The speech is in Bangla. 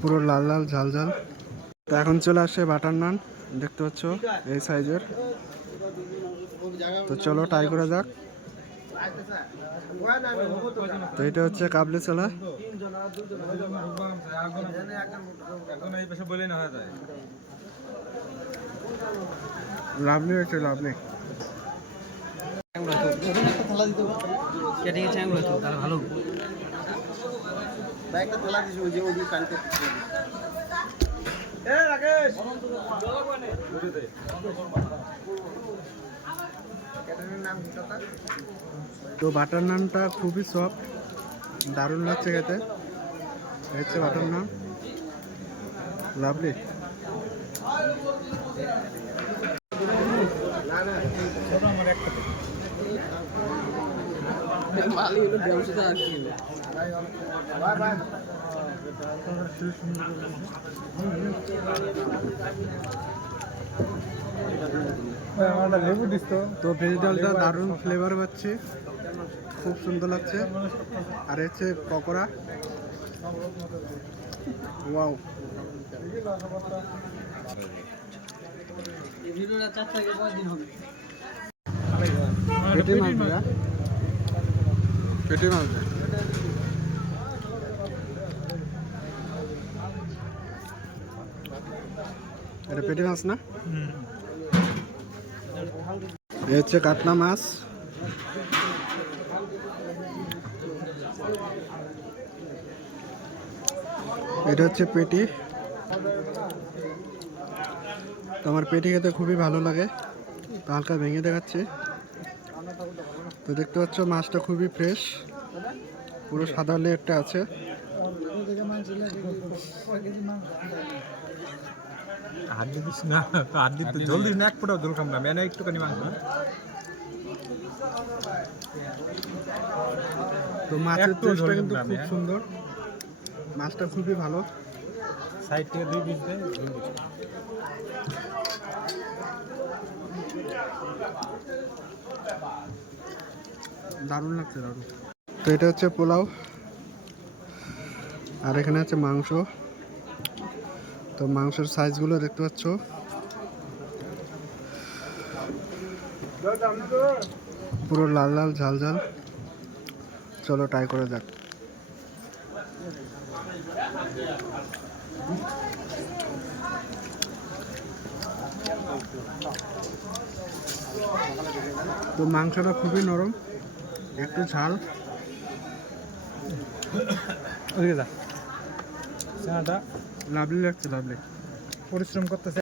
পুরো লাল লাল ঝাল ঝাল। তো এখন চলে আসছে বাটার নান, দেখতে পাচ্ছ এই সাইজের। তো চলো ট্রাই করা যাক। তো এটা হচ্ছে কাবলি ছোলা। লাভলি হয়েছে, লাভলি। ভালো তো বাটার নানটা খুবই সফট, দারুণ লাগছে খেতে। হচ্ছে বাটার নান, লাভলি। তো ভেজিটালটা দারুণ ফ্লেভার পাচ্ছি, খুব সুন্দর লাগছে। আর হচ্ছে পকোড়া, ওয়াও। পেটি মাছ দেয়া, পেটি মাছ দেয়া। এটা পেটি মাছ না? এ হচ্ছে কাতলা মাছ। এটা হচ্ছে পেটি। তো আমার পেটি খেতে খুবই ভালো লাগে, তো হালকা ভেঙে দেখাচ্ছি। তো দেখতে পাচ্ছ মাছটা খুবই ফ্রেশ, পুরো সাদা লেয়ারটা আছে। তো মাছের টেস্টটা কিন্তু খুব সুন্দর, মাছটা খুবই ভালো। সাইড থেকে দুই পিস দেয়, দারুণ লাগছে, দারুণ। তো এটা হচ্ছে পোলাও, আর এখানে আছে মাংস। তো মাংসের সাইজগুলো দেখতে পাচ্ছ, পুরো লাল লাল ঝাল ঝাল। চলো ট্রাই করে যাক। তো মাংসটা খুবই নরম, একটু ঝাল। লাভলি লাগছে, লাভলি। পরিশ্রম করতেছে।